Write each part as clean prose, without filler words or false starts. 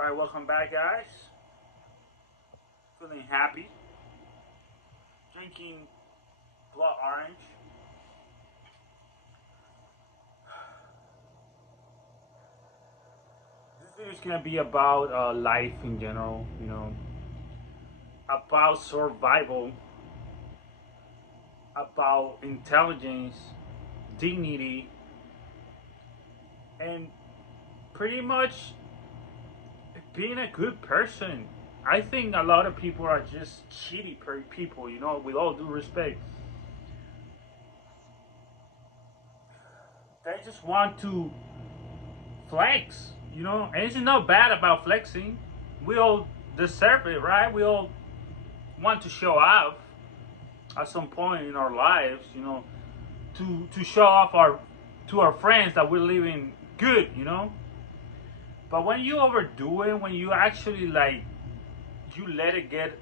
Alright, welcome back, guys. Feeling happy. Drinking blood orange. This video is gonna be about life in general, about survival, about intelligence, dignity, and pretty much being a good person. I think a lot of people are just shitty people, with all due respect. They just want to flex, and it's not bad about flexing. We all deserve it, right? We all want to show off at some point in our lives, to show off to our friends that we're living good. But when you overdo it, when you actually you let it get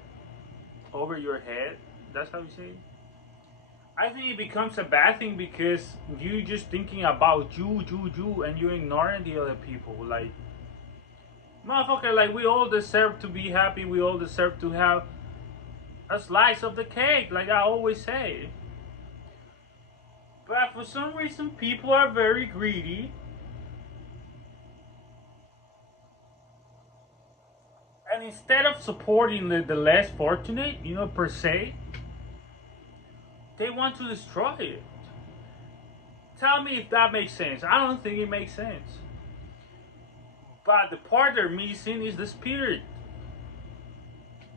over your head, that's how you say it. I think it becomes a bad thing because you just thinking about you, and you ignoring the other people. Like, motherfucker, we all deserve to be happy. We all deserve to have a slice of the cake, like I always say. But for some reason, people are very greedy. And instead of supporting the less fortunate, per se, they want to destroy it. Tell me if that makes sense. I don't think it makes sense. But the part they're missing is the spirit.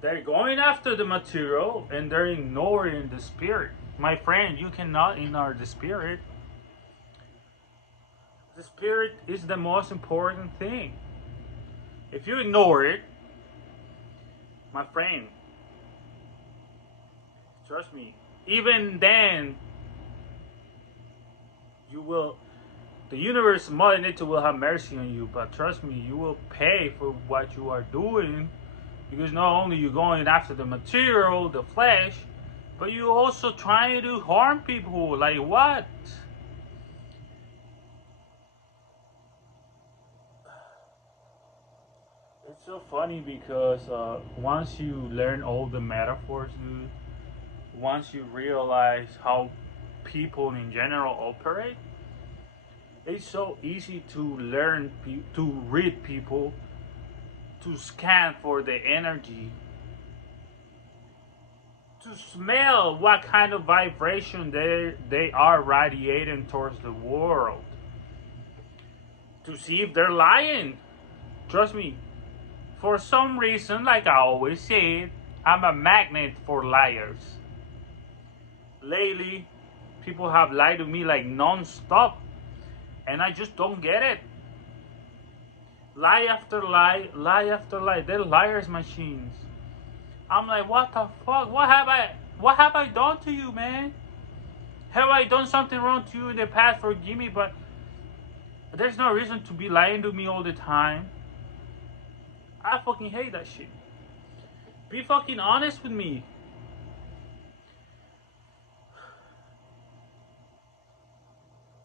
They're going after the material and they're ignoring the spirit. My friend, you cannot ignore the spirit. The spirit is the most important thing. If you ignore it, my friend, trust me, even then, the universe, Mother Nature will have mercy on you, but trust me, you will pay for what you are doing, because not only you're going after the material, the flesh, but you also trying to harm people. Like what? It's so funny because once you learn all the metaphors, dude, once you realize how people in general operate, it's so easy to to read people, to scan for the energy, to smell what kind of vibration they are radiating towards the world, to see if they're lying. Trust me, for some reason, like I always say, I'm a magnet for liars. Lately, people have lied to me like non-stop, and I just don't get it. Lie after lie, lie after lie. They're liars machines. I'm like, what the fuck? What have I done to you, man? Have I done something wrong to you in the past? Forgive me, but there's no reason to be lying to me all the time. I fucking hate that shit. Be fucking honest with me.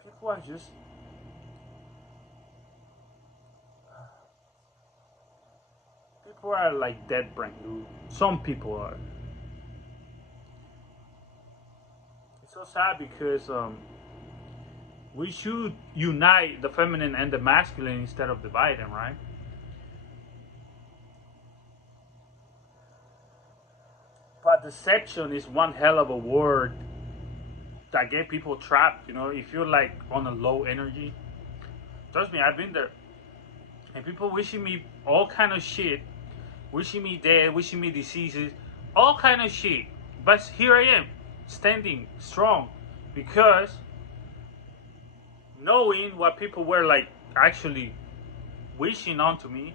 People are just... People are like dead brain, dude. Some people are. It's so sad because we should unite the feminine and the masculine instead of divide them, right? But deception is one hell of a word that get people trapped, if you're like on a low energy. Trust me, I've been there. And people wishing me all kind of shit, wishing me dead, wishing me diseases, all kind of shit. But here I am, standing strong, because knowing what people were like actually wishing onto me,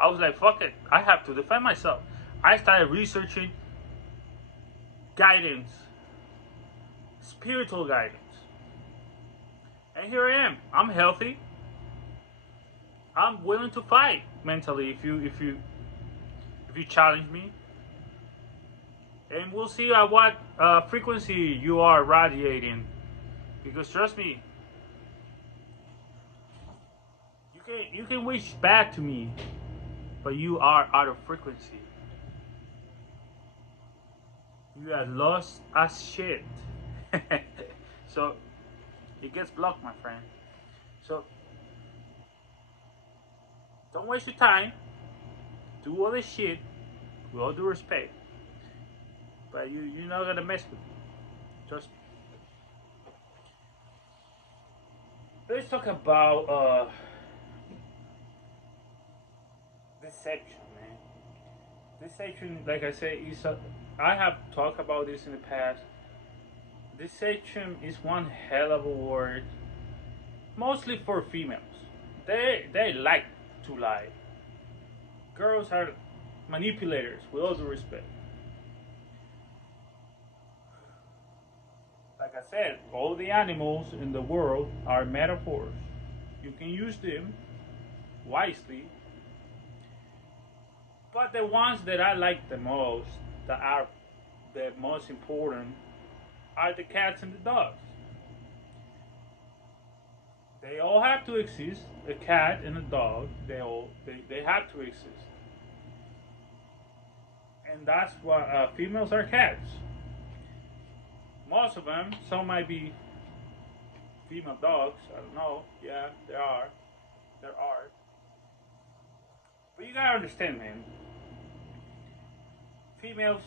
I was like, fuck it, I have to defend myself. I started researching guidance, spiritual guidance, and here I am. I'm healthy. I'm willing to fight mentally if you challenge me, and we'll see at what frequency you are radiating. Because trust me, you can wish bad to me, but you are out of frequency. You are lost as shit. So it gets blocked, my friend. So don't waste your time. Do all this shit with all due respect. But you're not gonna mess with me. Just let's talk about deception, man. Deception, like I said, is I have talked about this in the past. Deception is one hell of a word, mostly for females. They like to lie. Girls are manipulators, with all due respect. Like I said, all the animals in the world are metaphors. You can use them wisely, but the ones that I like the most, that are the most important, are the cats and the dogs. They all have to exist. A cat and a dog, they have to exist, and that's why females are cats. Most of them, some might be female dogs. I don't know. Yeah, there are. There are. But you gotta understand, man. Females,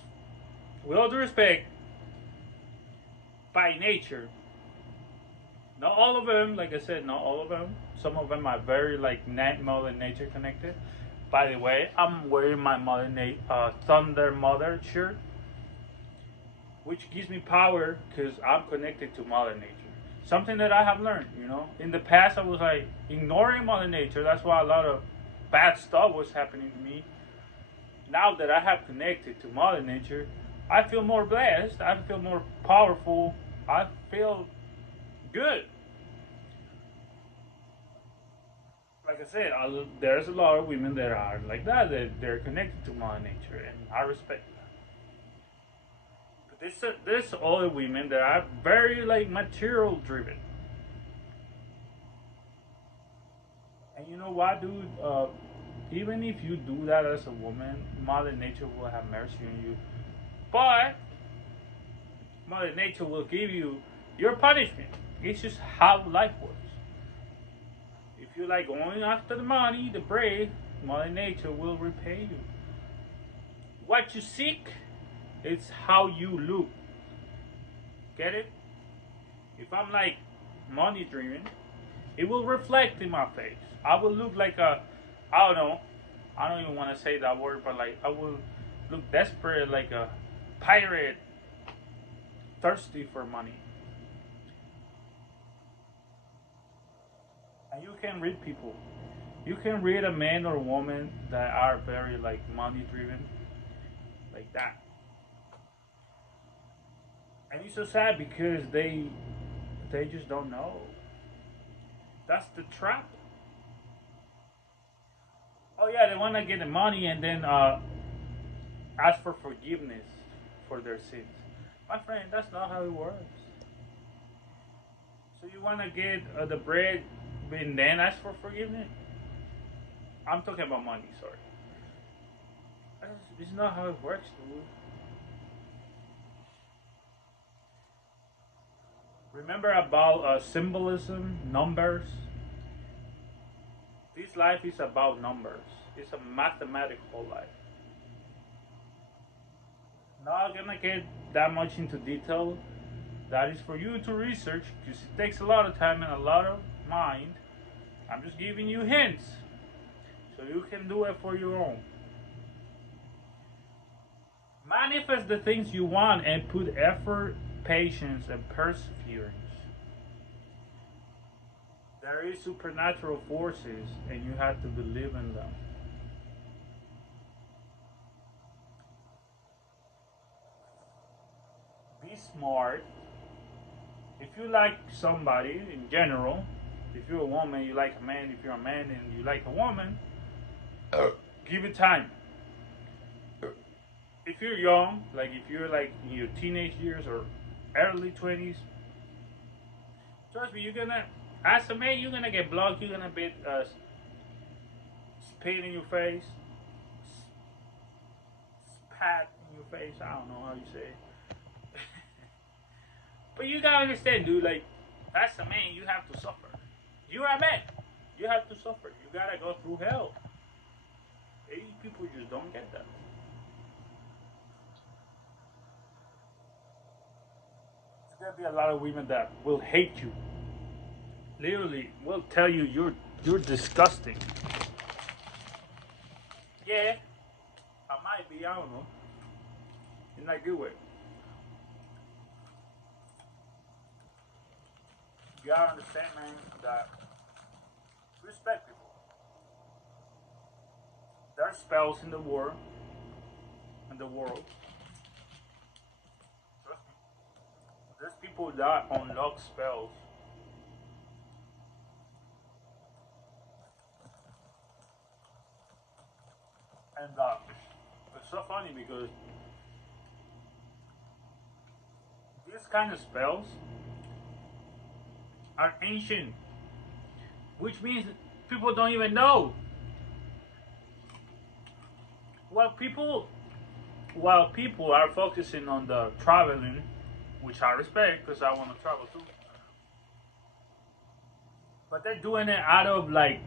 with all due respect, by nature, not all of them, like I said, not all of them. Some of them are very like mother nature connected. By the way, I'm wearing my Thunder Mother shirt, which gives me power because I'm connected to Mother Nature. Something that I have learned, you know. In the past, I was like ignoring Mother Nature. That's why a lot of bad stuff was happening to me. Now that I have connected to Mother Nature, I feel more blessed. I feel more powerful. I feel good. Like I said, there's a lot of women that are like that. That they're connected to Mother Nature, and I respect that. But there's other women that are very like material driven. And you know what, dude? Even if you do that as a woman, Mother Nature will have mercy on you. But Mother Nature will give you your punishment. It's just how life works. If you like going after the money, the bread, Mother Nature will repay you. What you seek, it's how you look. Get it? If I'm like money driven, it will reflect in my face. I will look like I don't know, I don't even want to say that word, but like I will look desperate like a pirate thirsty for money. And you can read people. You can read a man or woman that are very like money driven, like that. And it's so sad because they just don't know. That's the trap. Oh yeah, they want to get the money and then ask for forgiveness for their sins. My friend, that's not how it works. So you want to get the bread and then ask for forgiveness? I'm talking about money, sorry. It's not how it works, dude. Remember about symbolism, numbers? This life is about numbers. It's a mathematical life. Not gonna get that much into detail. That is for you to research because it takes a lot of time and a lot of mind. I'm just giving you hints so you can do it for your own. Manifest the things you want and put effort, patience, and perseverance. There is supernatural forces and you have to believe in them. Be smart. If you like somebody in general, if you're a woman, you like a man. If you're a man and you like a woman, give it time. If you're young, like if you're like in your teenage years or early 20s, trust me, you're gonna, as a man, you're gonna get blocked. You're gonna get spit in your face. pat in your face. I don't know how you say it. But you gotta understand, dude. Like, as a man, you have to suffer. You're a man. You have to suffer. You gotta go through hell. People just don't get that. There's gonna be a lot of women that will hate you. Literally, will tell you you're disgusting. Yeah, I might be. I don't know. In a good way. You gotta understand, man, that respect people. There are spells in the world. In the world. Trust me. There's people that unlock spells. And it's so funny because these kind of spells are ancient, which means people don't even know. While people are focusing on the traveling, which I respect because I want to travel too, but they're doing it out of like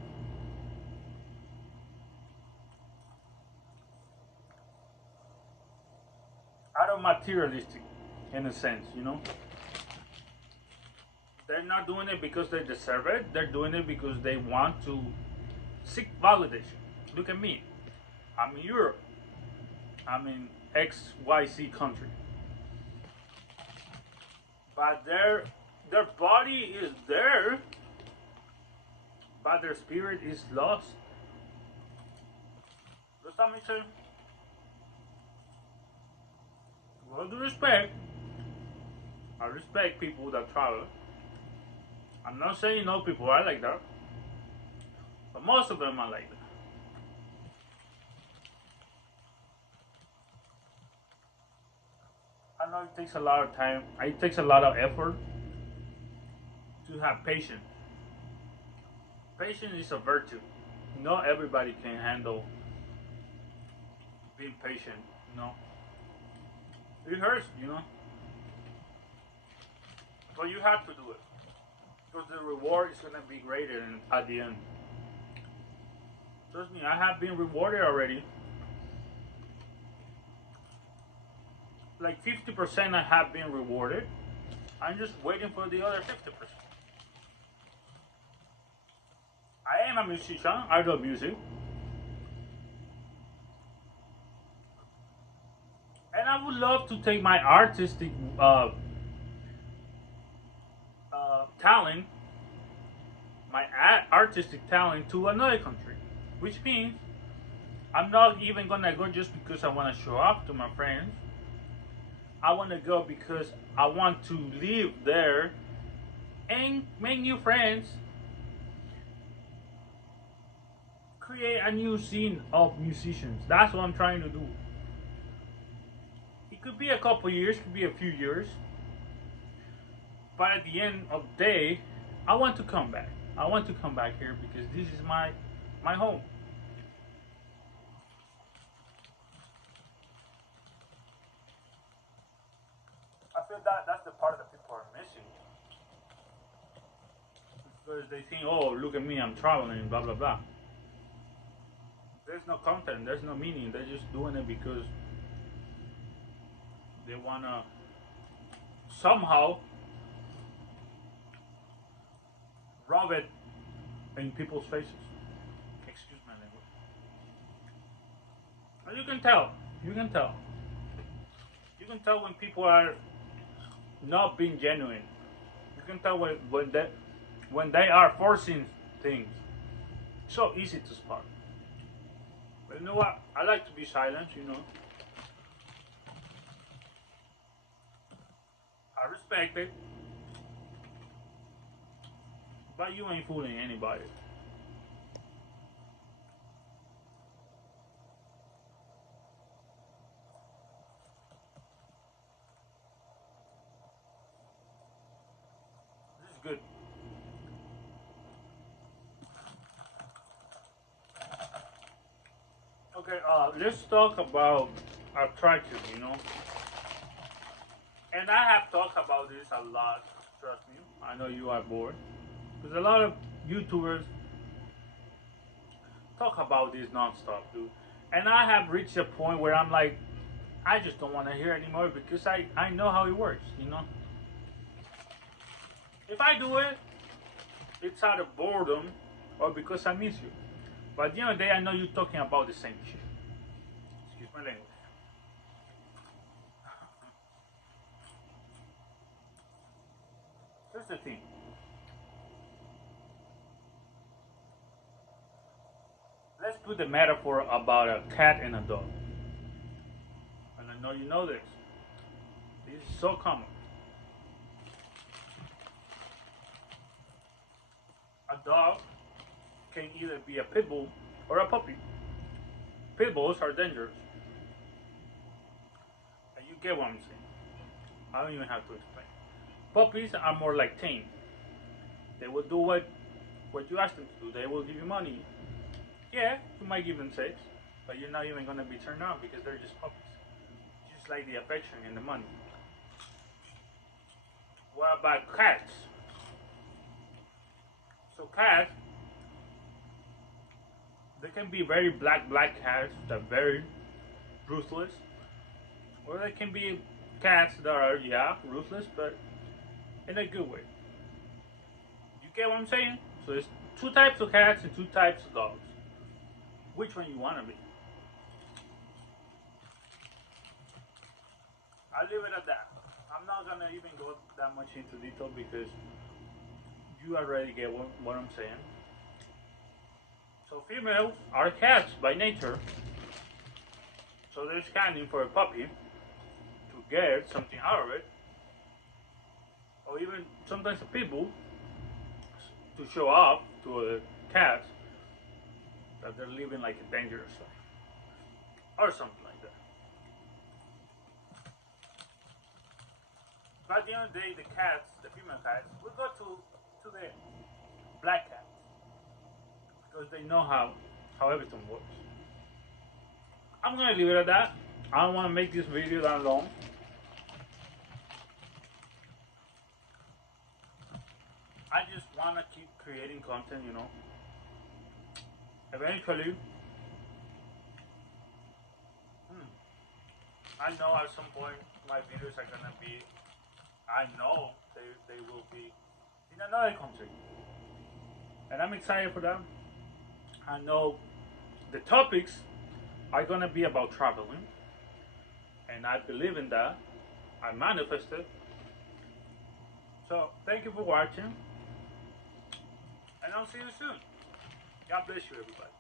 materialistic in a sense, you know. They're not doing it because they deserve it. They're doing it because they want to seek validation. Look at me. I'm in Europe. I'm in XYZ country. But their body is there, but their spirit is lost. Does that make sense? With all due respect, I respect people that travel. I'm not saying no people are like that, but most of them are like that. I know it takes a lot of time. It takes a lot of effort to have patience. Patience is a virtue. Not everybody can handle being patient. You know, it hurts. You know, but you have to do it because the reward is gonna be greater at the end. Trust me, I have been rewarded already. Like 50% I have been rewarded. I'm just waiting for the other 50%. I am a musician. I love music. And I would love to take my artistic talent, my artistic talent to another country. Which means I'm not even gonna go just because I wanna show off to my friends. I wanna go because I want to live there and make new friends, create a new scene of musicians. That's what I'm trying to do. It could be a couple years, could be a few years, but at the end of the day, I want to come back. I want to come back here because this is my home. I feel that that's the part that people are missing because they think, oh, look at me, I'm traveling, blah blah blah. There's no content, there's no meaning. They're just doing it because they wanna somehow rub it in people's faces. Excuse my language. And you can tell. You can tell. You can tell when people are not being genuine. You can tell when they are forcing things. It's so easy to spot. But you know what? I like to be silent, you know. I respect it. But you ain't fooling anybody. This is good. Okay, let's talk about I'll try to, you know. And I have talked about this a lot. Trust me. I know you are bored. Because a lot of YouTubers talk about this nonstop, dude. And I have reached a point where I'm like, I just don't want to hear anymore because I know how it works, you know. If I do it, it's out of boredom or because I miss you. But at the end of the day, I know you're talking about the same shit. Excuse my language. Here's the thing. Let's put the metaphor about a cat and a dog. And I know you know this. This is so common. A dog can either be a pit bull or a puppy. Pit bulls are dangerous. And you get what I'm saying. I don't even have to explain. Puppies are more like tame. They will do what you ask them to do. They will give you money. Yeah, you might give them sex, but you're not even gonna be turned on because they're just puppies. Just like the affection and the money. What about cats? So cats, they can be very black cats that are very ruthless, or they can be cats that are ruthless, but in a good way. You get what I'm saying? So there's two types of cats and two types of dogs. Which one you want to be? I'll leave it at that. I'm not gonna even go that much into detail because you already get what I'm saying. So females are cats by nature. So they're scanning for a puppy to get something out of it, or even sometimes a pit bull to show off to other cats that they're living like a dangerous life, or something like that. But at the end of the day, the cats, the female cats, will go to the black cats because they know how everything works. I'm gonna leave it at that. I don't want to make this video that long. I just want to keep creating content, you know. Eventually, I know at some point my videos are gonna be, I know they will be in another country. And I'm excited for that. I know the topics are gonna be about traveling. And I believe in that. I manifest it. So thank you for watching. And I'll see you soon. God bless you, everybody.